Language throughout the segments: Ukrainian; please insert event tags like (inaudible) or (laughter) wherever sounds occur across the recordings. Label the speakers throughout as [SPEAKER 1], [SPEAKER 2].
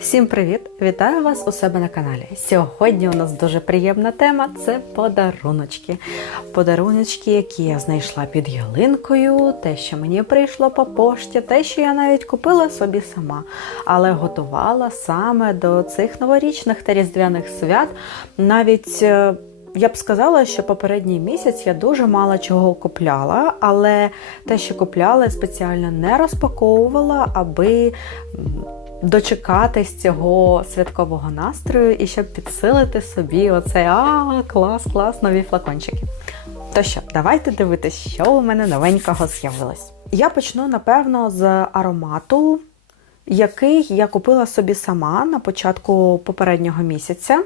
[SPEAKER 1] Всім привіт! Вітаю вас у себе на каналі. Сьогодні у нас дуже приємна тема це подаруночки. Подаруночки, які я знайшла під ялинкою, те, що мені прийшло по пошті, те, що я навіть купила собі сама, але готувала саме до цих новорічних та різдвяних свят. Навіть е, я б сказала, що попередній місяць я дуже мало чого купляла, але те, що купляла, я спеціально не розпаковувала, аби дочекатись цього святкового настрою і щоб підсилити собі оцей а, клас, клас, нові флакончики. То що, давайте дивитись, що у мене новенького з'явилось. Я почну, напевно, з аромату, який я купила собі сама на початку попереднього місяця.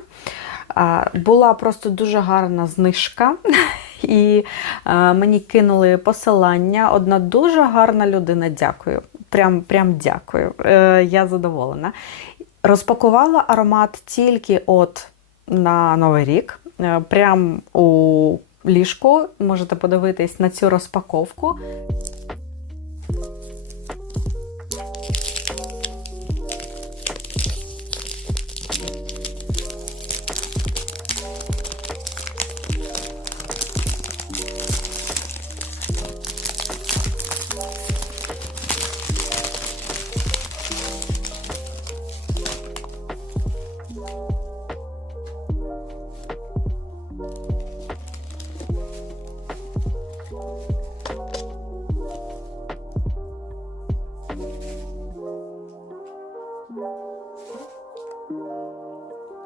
[SPEAKER 1] Була просто дуже гарна знижка, (laughs) і мені кинули посилання. Одна дуже гарна людина, дякую. Прям, прям дякую. Е, я задоволена. Розпакувала аромат тільки от на Новий рік. Е, Прям у ліжку можете подивитись на цю розпаковку.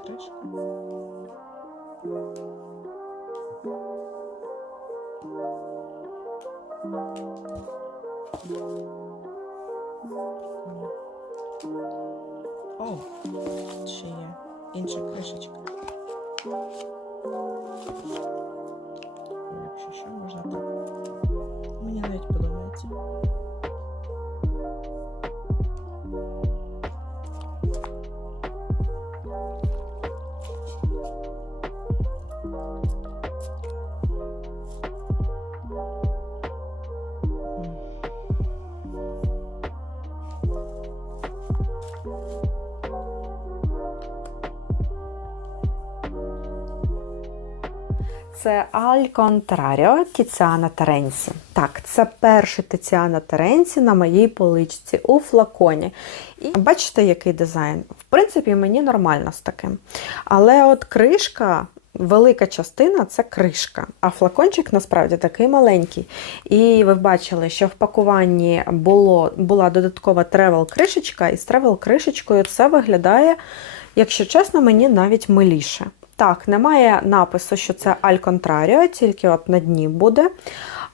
[SPEAKER 2] О, ще є інша кришечка.
[SPEAKER 1] Це Аль Контраріо Тіціана Теренсі. Так, це перший Тіціана Теренсі на моїй поличці у флаконі. І бачите, який дизайн? В принципі, мені нормально з таким. Але от кришка. Велика частина це кришка, а флакончик насправді такий маленький. І ви бачили, що в пакуванні було, була додаткова тревел-кришечка, і з тревел-кришечкою це виглядає, якщо чесно, мені навіть миліше. Так, немає напису, що це аль контраріо, тільки от на дні буде.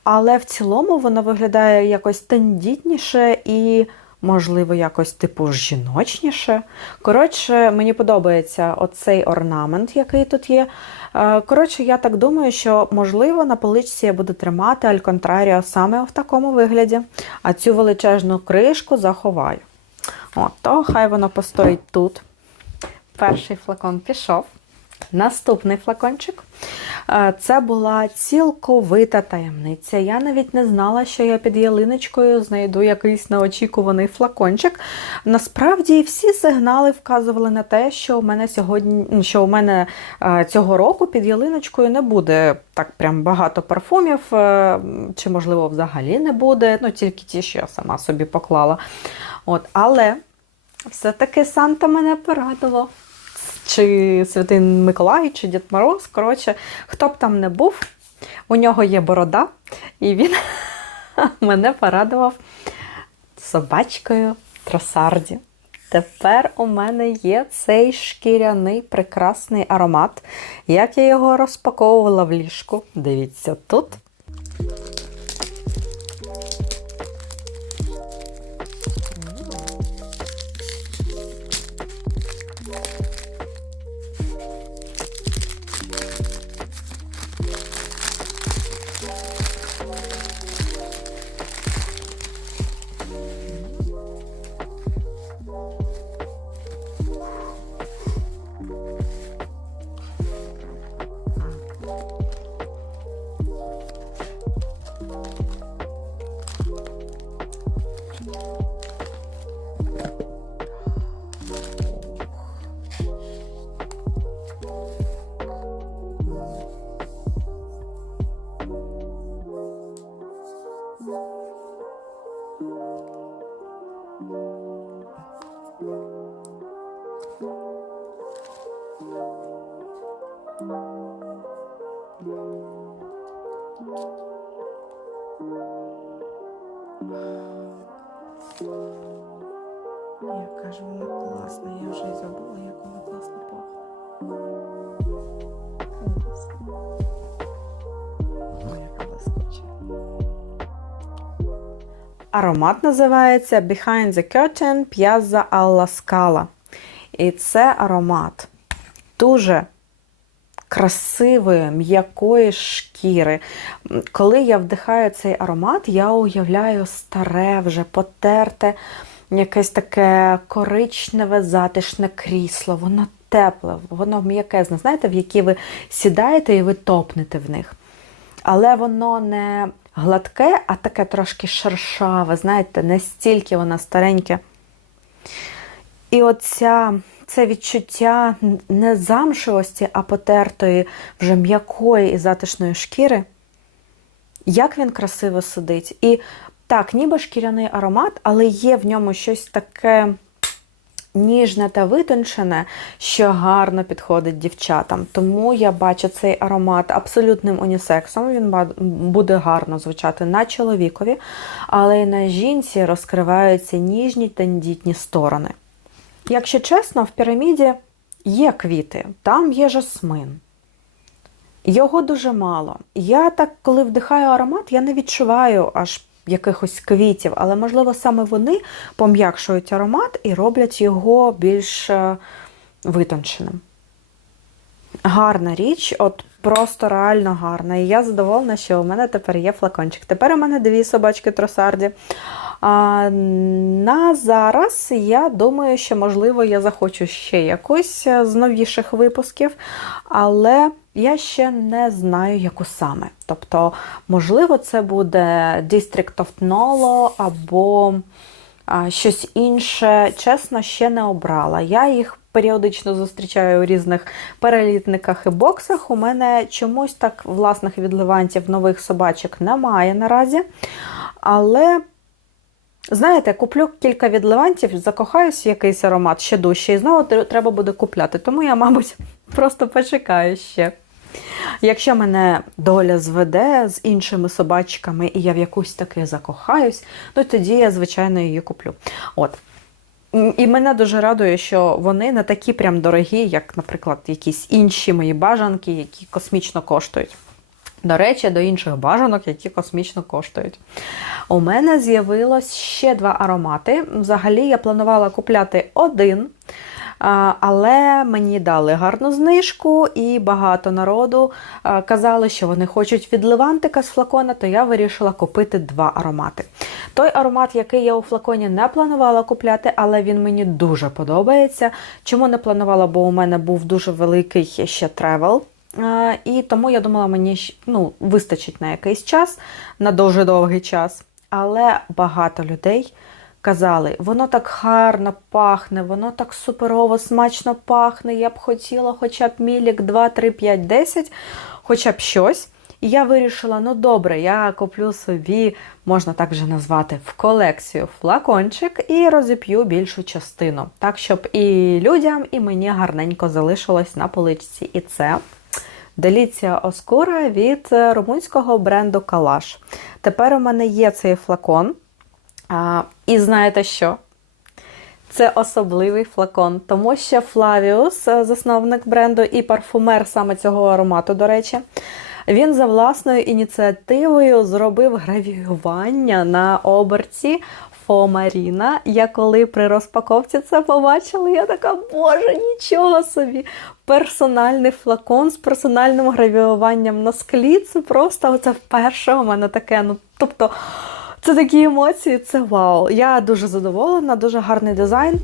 [SPEAKER 1] Але в цілому воно виглядає якось тендітніше і, можливо, якось типу жіночніше. Коротше, мені подобається оцей орнамент, який тут є. Е, Коротше, я так думаю, що, можливо, на поличці я буду тримати аль контраріо саме в такому вигляді, а цю величезну кришку заховаю. От, то хай воно постоїть тут. Перший флакон пішов. Наступний флакончик. Е, Це була цілковита таємниця. Я навіть не знала, що я під ялиночкою знайду якийсь неочікуваний флакончик. Насправді всі сигнали вказували на те, що у мене сьогодні, що у мене е, цього року під ялиночкою не буде так прям багато парфумів, е, чи, можливо, взагалі не буде. Ну, тільки ті, що я сама собі поклала. От, Але все-таки Санта мене порадував чи Святий Миколай, чи Дід Мороз. Коротше, хто б там не був, у нього є борода, і він (laughs) мене порадував собачкою Тросарді. Тепер у мене є цей шкіряний прекрасний аромат. Як я його розпаковувала в ліжку, дивіться тут. Аромат називається Behind the Curtain Piazza alla Scala. І це аромат дуже красивої, м'якої шкіри. Коли я вдихаю цей аромат, я уявляю старе, вже потерте, якесь таке коричневе, затишне крісло. Воно тепле, воно м'якезне. Знаєте, в які ви сідаєте і ви топнете в них. Але воно не гладке, а таке трошки шершаве, знаєте, не стільки воно стареньке. І оця, це відчуття не замшевості, а потертої, вже м'якої і затишної шкіри. Як він красиво сидить. І так, ніби шкіряний аромат, але є в ньому щось таке ніжне та витончене, що гарно підходить дівчатам. Тому я бачу цей аромат абсолютним унісексом. Він буде гарно звучати на чоловікові, але й на жінці розкриваються ніжні тендітні сторони. Якщо чесно, в піраміді є квіти, там є жасмин. Його дуже мало. Я так, коли вдихаю аромат, я не відчуваю аж якихось квітів, але, можливо, саме вони пом'якшують аромат і роблять його більш е, витонченим. Гарна річ, от просто реально гарна. І я задоволена, що у мене тепер є флакончик. Тепер у мене дві собачки тросарді. А, на зараз я думаю, що, можливо, я захочу ще якусь е, з новіших випусків, але я ще не знаю, яку саме. Тобто, можливо, це буде District of Nolo або щось інше. Чесно, ще не обрала. Я їх періодично зустрічаю у різних перелітниках і боксах. У мене чомусь так власних відливантів нових собачок немає наразі. Але. Знаєте, куплю кілька відливантів, закохаюсь в якийсь аромат ще дужче, і знову треба буде купляти. Тому я, мабуть, (laughs) просто почекаю ще. Якщо мене доля зведе з іншими собачками, і я в якусь таки закохаюсь, то тоді я, звичайно, її куплю. От. І мене дуже радує, що вони не такі прям дорогі, як, наприклад, якісь інші мої бажанки, які космічно коштують. До речі, до інших бажанок, які космічно коштують. У мене з'явилось ще два аромати. Взагалі я планувала купляти один, але мені дали гарну знижку, і багато народу казали, що вони хочуть від Левантика з флакона, то я вирішила купити два аромати. Той аромат, який я у флаконі не планувала купляти, але він мені дуже подобається. Чому не планувала? Бо у мене був дуже великий ще тревел. І тому я думала, мені ну, вистачить на якийсь час, на дуже довгий час. Але багато людей казали, воно так гарно пахне, воно так суперово смачно пахне. Я б хотіла хоча б мілік 2, 3, 5, 10, хоча б щось. І я вирішила, ну добре, я куплю собі, можна так вже назвати, в колекцію флакончик і розіп'ю більшу частину. Так, щоб і людям, і мені гарненько залишилось на поличці. І це Деліція Оскура від румунського бренду Калаш. Тепер у мене є цей флакон. А, і знаєте що? Це особливий флакон, тому що Флавіус, е, засновник бренду і парфумер саме цього аромату, до речі, він за власною ініціативою зробив гравіювання на оберці Фомаріна. Я коли при розпаковці це побачила, я така, боже, нічого собі! Персональний флакон з персональним гравіюванням на склі. Це просто оце вперше у мене таке. Ну, тобто, це такі емоції, це вау. Я дуже задоволена, дуже гарний дизайн.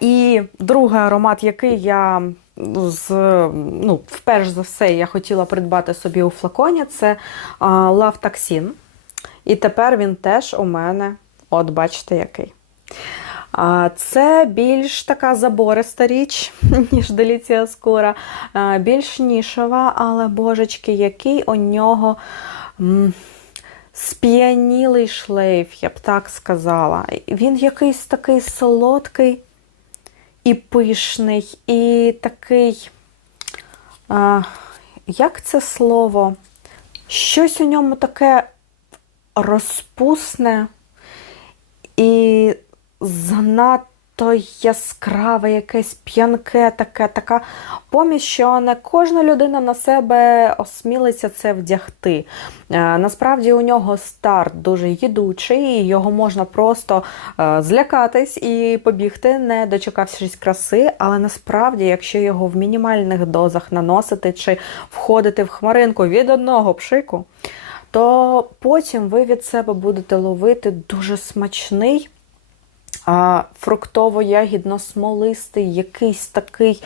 [SPEAKER 1] І другий аромат, який я з, ну, вперше за все я хотіла придбати собі у флаконі, це Taxin. І тепер він теж у мене, от бачите, який. Це більш така забориста річ, (laughs) ніж Деліція Скура, а, більш нішова, але божечки, який у нього сп'янілий шлейф, я б так сказала. Він якийсь такий солодкий і пишний, і такий, а, як це слово? Щось у ньому таке розпусне і занадто яскраве, якесь п'янке, таке, така поміч, що не кожна людина на себе осмілиться це вдягти. Е, Насправді у нього старт дуже їдучий, його можна просто е, злякатись і побігти, не дочекавшись краси. Але насправді, якщо його в мінімальних дозах наносити чи входити в хмаринку від одного пшику, то потім ви від себе будете ловити дуже смачний, фруктово-ягідно-смолистий, якийсь такий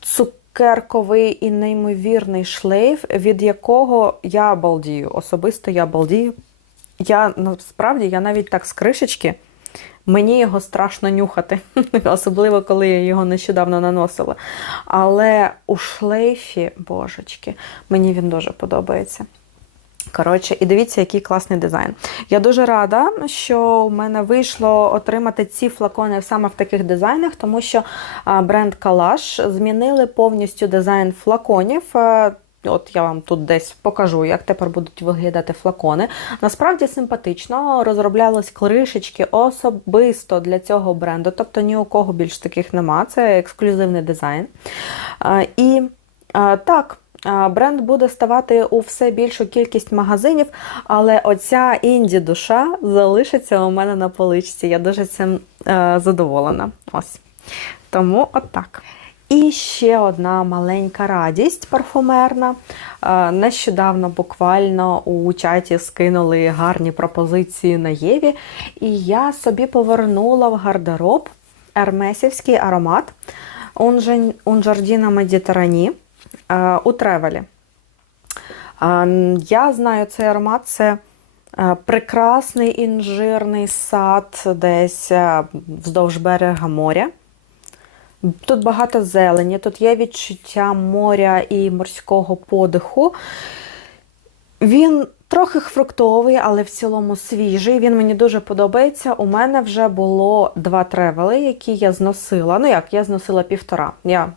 [SPEAKER 1] цукерковий і неймовірний шлейф, від якого я балдію. Особисто я балдію. Я насправді я навіть так з кришечки. Мені його страшно нюхати, (laughs) особливо коли я його нещодавно наносила. Але у шлейфі, божечки, мені він дуже подобається. Коротше, і дивіться, який класний дизайн. Я дуже рада, що в мене вийшло отримати ці флакони саме в таких дизайнах, тому що бренд Kalash змінили повністю дизайн флаконів. Е, От я вам тут десь покажу, як тепер будуть виглядати флакони. Насправді симпатично розроблялись кришечки особисто для цього бренду, тобто ні у кого більш таких нема. Це ексклюзивний дизайн. І так. Бренд буде ставати у все більшу кількість магазинів, але оця інді душа залишиться у мене на поличці. Я дуже цим е, задоволена. Ось. Тому отак. І ще одна маленька радість парфумерна. Е, Нещодавно буквально у чаті скинули гарні пропозиції на Єві, і я собі повернула в гардероб ермесівський аромат Унжардіна Медітерані у тревелі. Е, Я знаю цей аромат, це е, прекрасний інжирний сад десь е, вздовж берега моря. Тут багато зелені, тут є відчуття моря і морського подиху. Він трохи фруктовий, але в цілому свіжий. Він мені дуже подобається. У мене вже було два тревели, які я зносила. Ну як, я зносила півтора. Я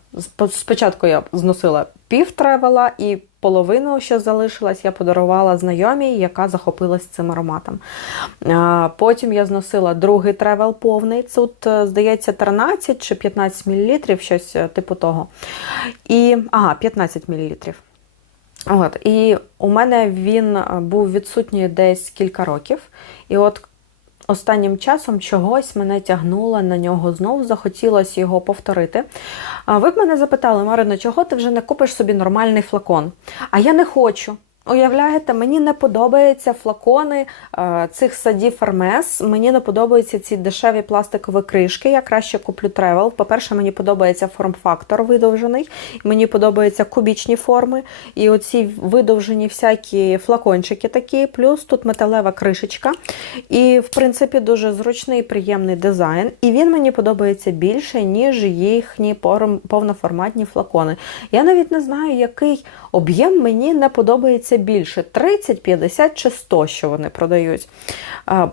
[SPEAKER 1] Спочатку я зносила пів тревела і половину, що залишилась, я подарувала знайомій, яка захопилась цим ароматом. Потім я зносила другий тревел повний. Тут, е, здається, 13 чи 15 мл, щось е, типу того. І, Ага, 15 мл. От, і у мене він е, був відсутній десь кілька років. І от останнім часом чогось мене тягнуло на нього знову, захотілося його повторити. Ви б мене запитали, Марина, чого ти вже не купиш собі нормальний флакон? А я не хочу. Уявляєте, мені не подобаються флакони е, цих садів Hermes, Мені не подобаються ці дешеві пластикові кришки. Я краще куплю тревел. По-перше, мені подобається форм-фактор видовжений. Мені подобаються кубічні форми. І оці видовжені всякі флакончики такі, плюс тут металева кришечка. І, в принципі, дуже зручний і приємний дизайн. І він мені подобається більше, ніж їхні повноформатні флакони. Я навіть не знаю, який об'єм мені не подобається більше: 30, 50 чи 100, що вони продають.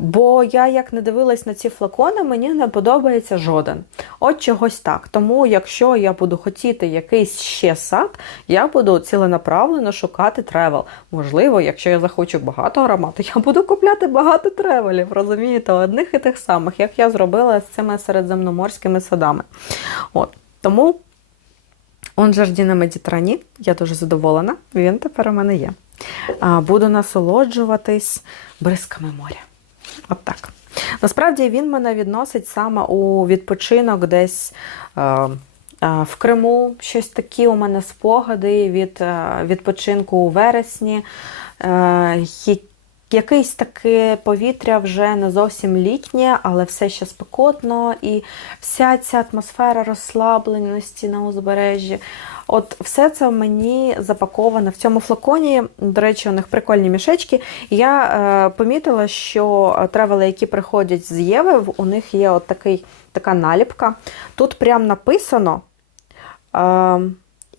[SPEAKER 1] Бо я як не дивилась на ці флакони, мені не подобається жоден. От чогось так. Тому, якщо я буду хотіти якийсь ще сад, я буду ціленаправлено шукати тревел. Можливо, якщо я захочу багато аромату, я буду купляти багато тревелів, розумієте, одних і тих самих, як я зробила з цими середземноморськими садами. От. Тому Он Жардіна Медітрані, я дуже задоволена, він тепер у мене є. Буду насолоджуватись бризками моря. От так. Насправді він мене відносить саме у відпочинок десь е, е, в Криму. Щось такі у мене спогади від е, відпочинку у вересні. Якесь таке повітря вже не зовсім літнє, але все ще спекотно, і вся ця атмосфера розслабленості на узбережжі. От все це мені запаковане в цьому флаконі. До речі, у них прикольні мішечки. Я е, помітила, що тревели, які приходять з Єви, у них є от такий, така наліпка. Тут прям написано. Е,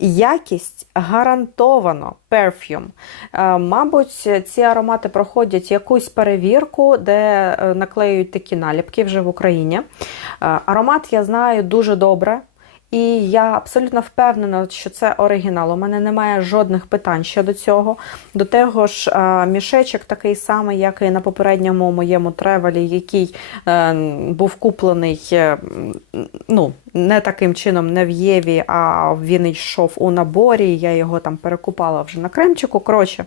[SPEAKER 1] Якість гарантовано perfume. Е, Мабуть, ці аромати проходять якусь перевірку, де е, наклеюють такі наліпки вже в Україні. Е, Аромат я знаю дуже добре. І я абсолютно впевнена, що це оригінал. У мене немає жодних питань щодо цього. До того ж, е, мішечок такий самий, як і на попередньому моєму тревелі, який е, був куплений е, ну, не таким чином, не в Єві, а він йшов у наборі. Я його там перекупала вже на кремчику. Коротше,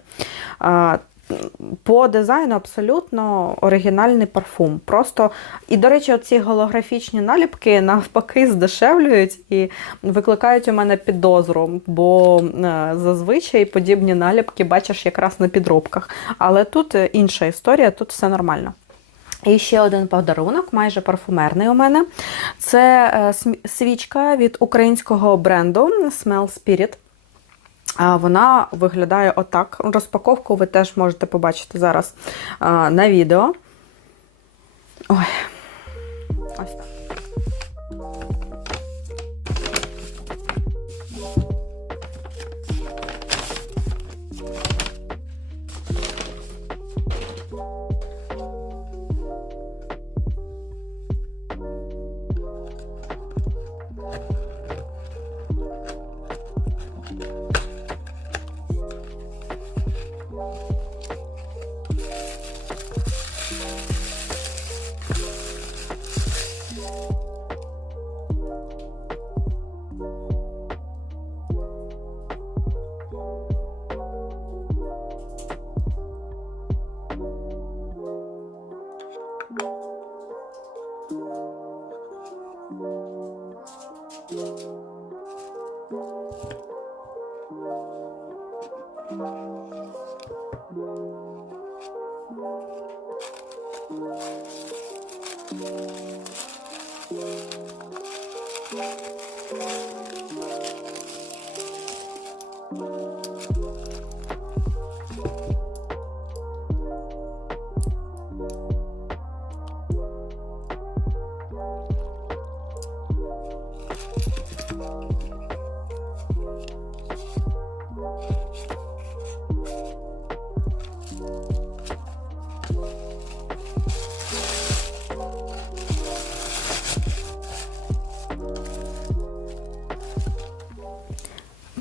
[SPEAKER 1] по дизайну абсолютно оригінальний парфум. Просто, і, до речі, ці голографічні наліпки навпаки здешевлюють і викликають у мене підозру, бо е, зазвичай подібні наліпки бачиш якраз на підробках. Але тут е, інша історія, тут все нормально. І ще один подарунок, майже парфумерний у мене. Це е, свічка від українського бренду Smell Spirit. Вона виглядає отак. Розпаковку ви теж можете побачити зараз на відео. Ой. Ось так.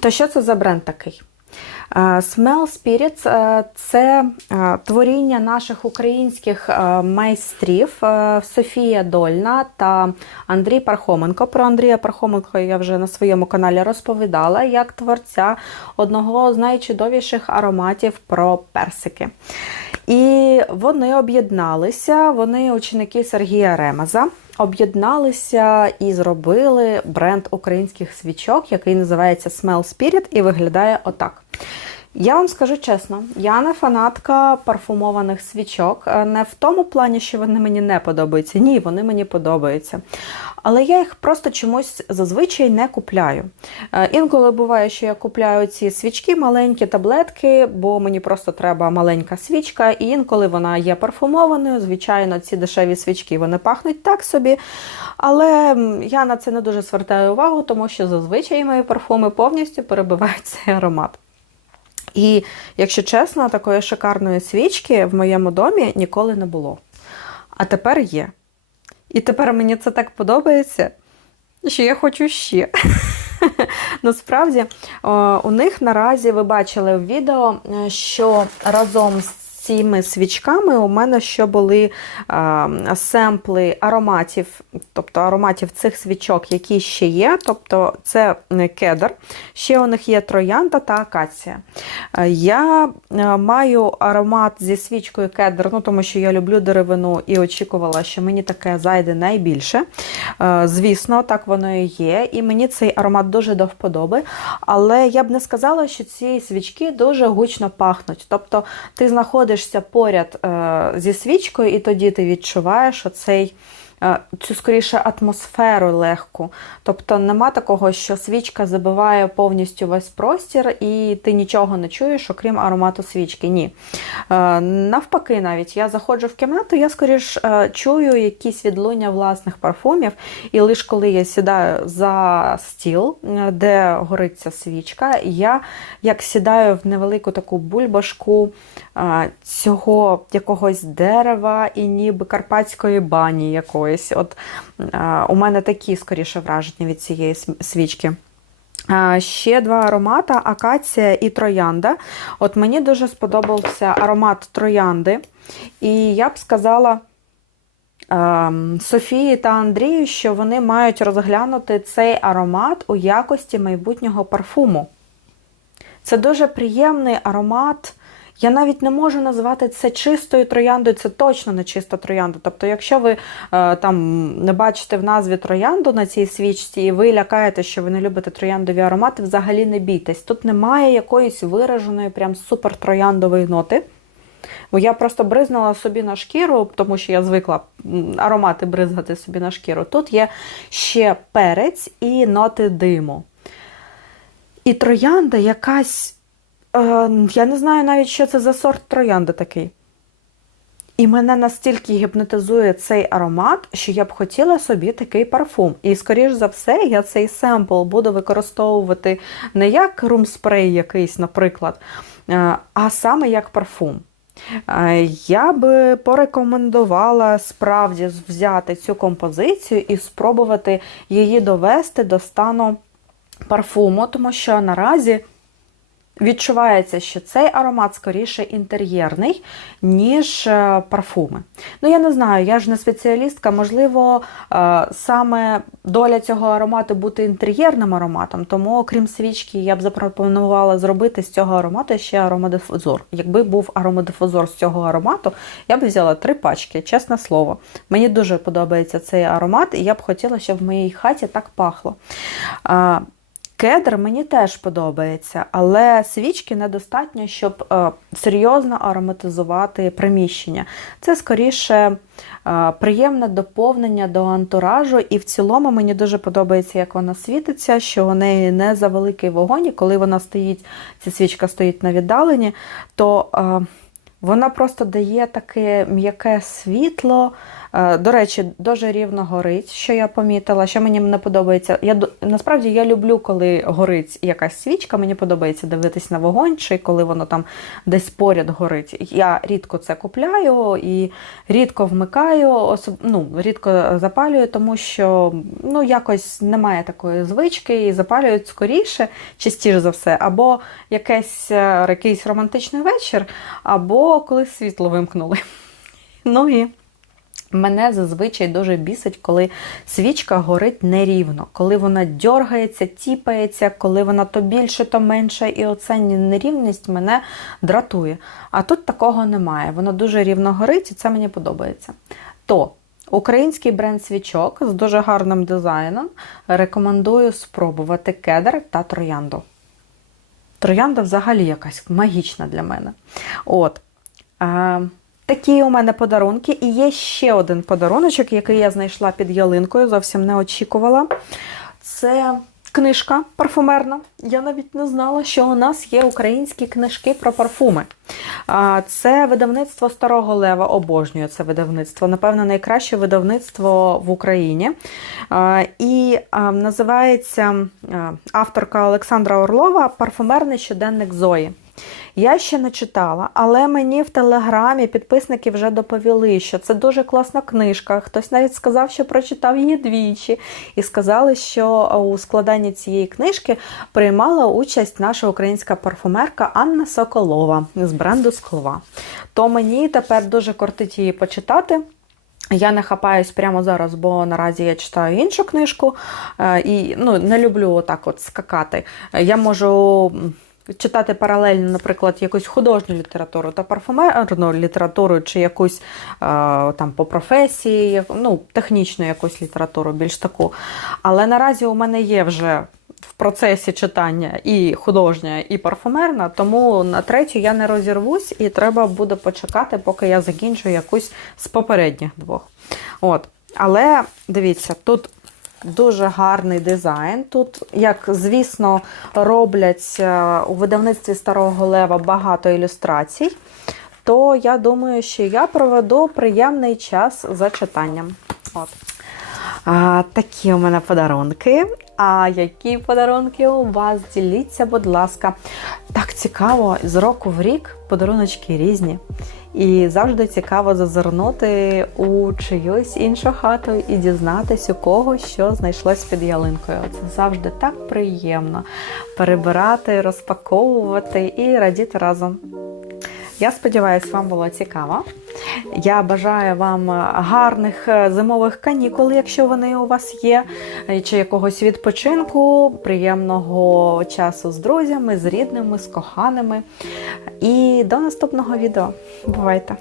[SPEAKER 1] То що це за бренд такий? Smell Spirits е, це е, творіння наших українських е, майстрів Софія Дольна та Андрій Пархоменко. Про Андрія Пархоменко я вже на своєму каналі розповідала як творця одного з найчудовіших ароматів про персики. І вони об'єдналися, вони ученики Сергія Ремеза. Об'єдналися і зробили бренд українських свічок, який називається Smell Spirit і виглядає отак. Я вам скажу чесно, я не фанатка парфумованих свічок. Е, Не в тому плані, що вони мені не подобаються. Ні, вони мені подобаються. Але я їх просто чомусь зазвичай не купляю. Е, Інколи буває, що я купляю ці свічки, маленькі таблетки, бо мені просто треба маленька свічка, і інколи вона є парфумованою. Звичайно, ці дешеві свічки вони пахнуть так собі. Але я на це не дуже звертаю увагу, тому що зазвичай мої парфуми повністю перебивають цей аромат. І, якщо чесно, такої шикарної свічки в моєму домі ніколи не було. А тепер є. І тепер мені це так подобається, що я хочу ще. (laughs) Насправді, у них наразі ви бачили в відео, е, що разом з цими свічками у мене ще були е, семпли ароматів, тобто ароматів цих свічок, які ще є. Тобто це е, кедр, ще у них є троянда та акація. Е, Я е, маю аромат зі свічкою кедр, ну тому що я люблю деревину і очікувала, що мені таке зайде найбільше. Звісно, так воно і є. І мені цей аромат дуже до вподоби. Але я б не сказала, що ці свічки дуже гучно пахнуть. Тобто ти знаходишся поряд е, зі свічкою, і тоді ти відчуваєш оцей. Е, Цю скоріше атмосферу легку. Тобто нема такого, що свічка забиває повністю весь простір, і ти нічого не чуєш, окрім аромату свічки. Ні. Е, Навпаки, навіть я заходжу в кімнату, я скоріш е, чую якісь відлуння власних парфумів, і лише коли я сідаю за стіл, де горить ця свічка, я як сідаю в невелику таку бульбашку цього якогось дерева і ніби карпатської бані якоїсь. От е, у мене такі скоріше враження від цієї свічки. Ще два аромата акація і троянда. От мені дуже сподобався аромат троянди. І я б сказала ем, Софії та Андрію, що вони мають розглянути цей аромат у якості майбутнього парфуму. Це дуже приємний аромат. Я навіть не можу назвати це чистою трояндою, це точно не чиста троянда. Тобто, якщо ви е, там не бачите в назві троянду на цій свічці, і ви лякаєте, що ви не любите трояндові аромати, взагалі не бійтесь. Тут немає якоїсь вираженої, прям супер трояндової ноти. Бо я просто бризнула собі на шкіру, тому що я звикла аромати бризгати собі на шкіру. Тут є ще перець і ноти диму. І троянда якась. Е, я не знаю навіть, що це за сорт троянди такий. І мене настільки гіпнотизує цей аромат, що я б хотіла собі такий парфум. І, скоріш за все, я цей семпл буду використовувати не як румспрей якийсь, наприклад, е, а саме як парфум. Е, Я би порекомендувала справді взяти цю композицію і спробувати її довести до стану парфуму, тому що наразі відчувається, що цей аромат скоріше інтер'єрний, ніж е, парфуми. Ну, я не знаю, я ж не спеціалістка, можливо, е, саме доля цього аромату бути інтер'єрним ароматом, тому, окрім свічки, я б запропонувала зробити з цього аромату ще аромадифузор. Якби був аромадифузор з цього аромату, я б взяла три пачки, чесне слово. Мені дуже подобається цей аромат, і я б хотіла, щоб в моїй хаті так пахло. Кедр мені теж подобається, але свічки недостатньо, щоб е, серйозно ароматизувати приміщення. Це скоріше е, приємне доповнення до антуражу, і в цілому мені дуже подобається, як вона світиться, що у неї не за великий вогонь, і коли вона стоїть, ця свічка стоїть на віддаленні, то е, вона просто дає таке м'яке світло, До речі, дуже рівно горить, що я помітила, що мені не подобається. Я насправді я люблю, коли горить якась свічка. Мені подобається дивитись на вогонь, чи коли воно там десь поряд горить. Я рідко це купляю і рідко вмикаю, особ... ну, рідко запалюю, тому що ну, якось немає такої звички і запалюють скоріше, частіше за все, або якесь, е, якийсь романтичний вечір, або коли світло вимкнули. (laughs) Ну і Мене зазвичай дуже бісить, коли свічка горить нерівно, коли вона дьоргається, тіпається, коли вона то більше, то менше, і оця нерівність мене дратує. А тут такого немає. Воно дуже рівно горить, і це мені подобається. То український бренд свічок з дуже гарним дизайном рекомендую спробувати кедр та троянду. Троянда взагалі якась магічна для мене. От. Такі у мене подарунки. І є ще один подаруночок, який я знайшла під ялинкою, зовсім не очікувала. Це книжка парфумерна. Я навіть не знала, що у нас є українські книжки про парфуми. Це видавництво Старого Лева, обожнюю це видавництво. Напевно, найкраще видавництво в Україні. І називається авторка Олександра Орлова Парфумерний щоденник Зої. Я ще не читала, але мені в телеграмі підписники вже доповіли, що це дуже класна книжка. Хтось навіть сказав, що прочитав її двічі, і сказали, що у складанні цієї книжки приймала участь наша українська парфумерка Анна Соколова з бренду Склова. То мені тепер дуже кортить її почитати. Я не хапаюсь прямо зараз, бо наразі я читаю іншу книжку е, і ну, не люблю отак от скакати. Е, Я можу читати паралельно, наприклад, якусь художню літературу та парфумерну літературу, чи якусь е, там по професії, ну, технічну якусь літературу, більш таку. Але наразі у мене є вже в процесі читання і художня, і парфумерна, тому на третю я не розірвусь, і треба буде почекати, поки я закінчу якусь з попередніх двох. От. Але дивіться, тут дуже гарний дизайн. Тут, як звісно, роблять е, у видавництві Старого Лева багато ілюстрацій. То я думаю, що я проведу приємний час за читанням. От. А, такі у мене подарунки. А які подарунки у вас? Діліться, будь ласка. Так цікаво, з року в рік подаруночки різні. І завжди цікаво зазирнути у чиюсь іншу хату і дізнатись у кого що знайшлось під ялинкою. Це завжди так приємно перебирати, розпаковувати і радіти разом. Я сподіваюся, вам було цікаво. Я бажаю вам гарних е, зимових канікул, якщо вони у вас є, е, чи якогось відпочинку, приємного часу з друзями, з рідними, з коханими. І до наступного відео. Бувайте!